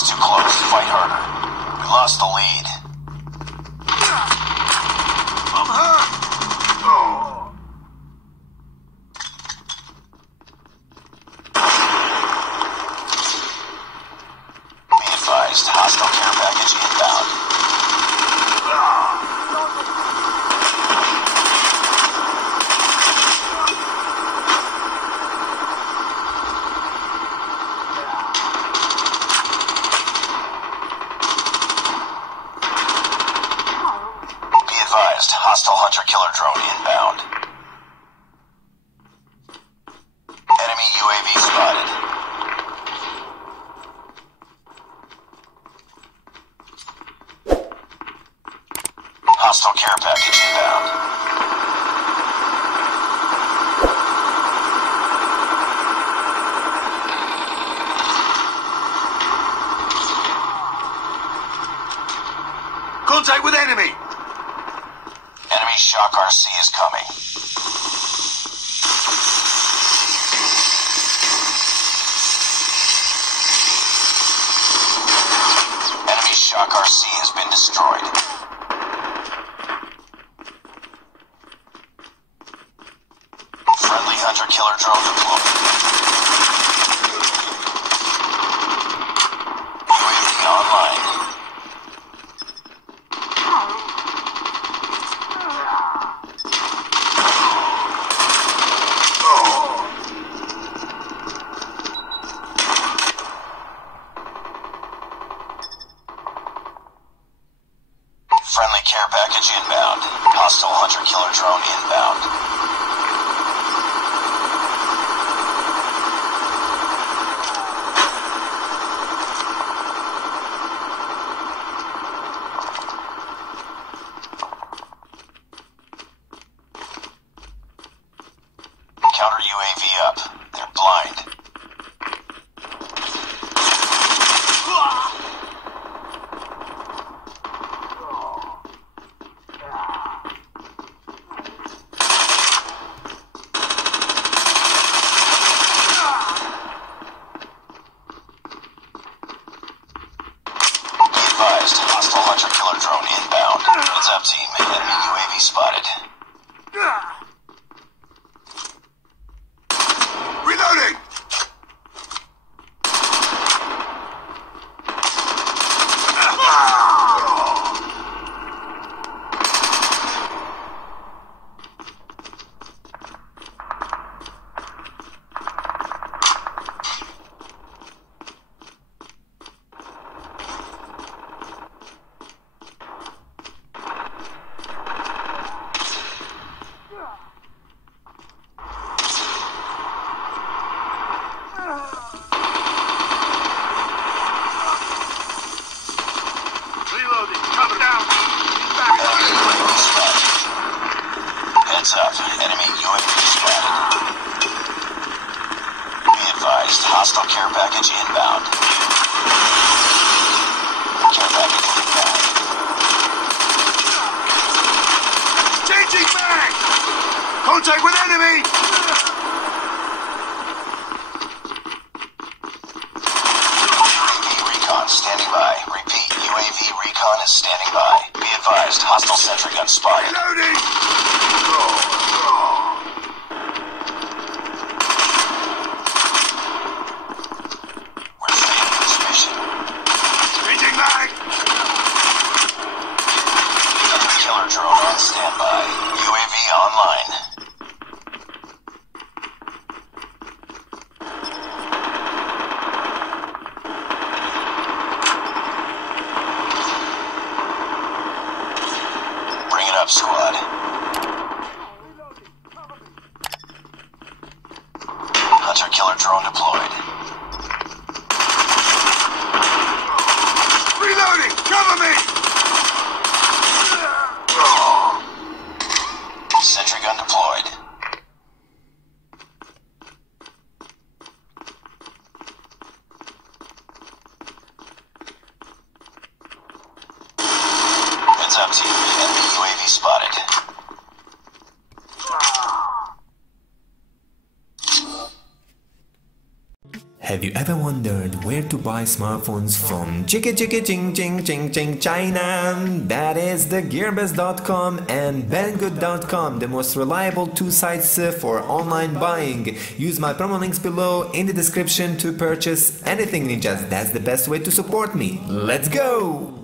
It's too close. Fight harder. We lost the lead. I'm hurt! Oh. Be advised, hostile care package inbound. Hostile hunter-killer drone inbound. Enemy UAV spotted. Hostile care package inbound. Contact with enemy! Enemy shock RC is coming. Enemy shock RC has been destroyed. Friendly hunter-killer drone deployed. UAV online. Friendly care package inbound. Hostile hunter-killer drone inbound. Counter UAV up. They're blind. Hostile hunter-killer drone inbound. What's up, team? Enemy UAV spotted. Reloading! Heads up. Enemy UAV spotted. Be advised, hostile care package inbound. Care package inbound. Changing back! Contact with enemy! UAV recon standing by. Repeat, UAV recon is standing by. Be advised, hostile sentry gun spotted. Reloading! We're failing this mission. Changing back! Killer drone on standby. UAV online. Bring it up, squad. Have you ever wondered where to buy smartphones from China? That is the gearbest.com and banggood.com, the most reliable two sites for online buying. Use my promo links below in the description to purchase anything ninjas. That's the best way to support me. Let's go!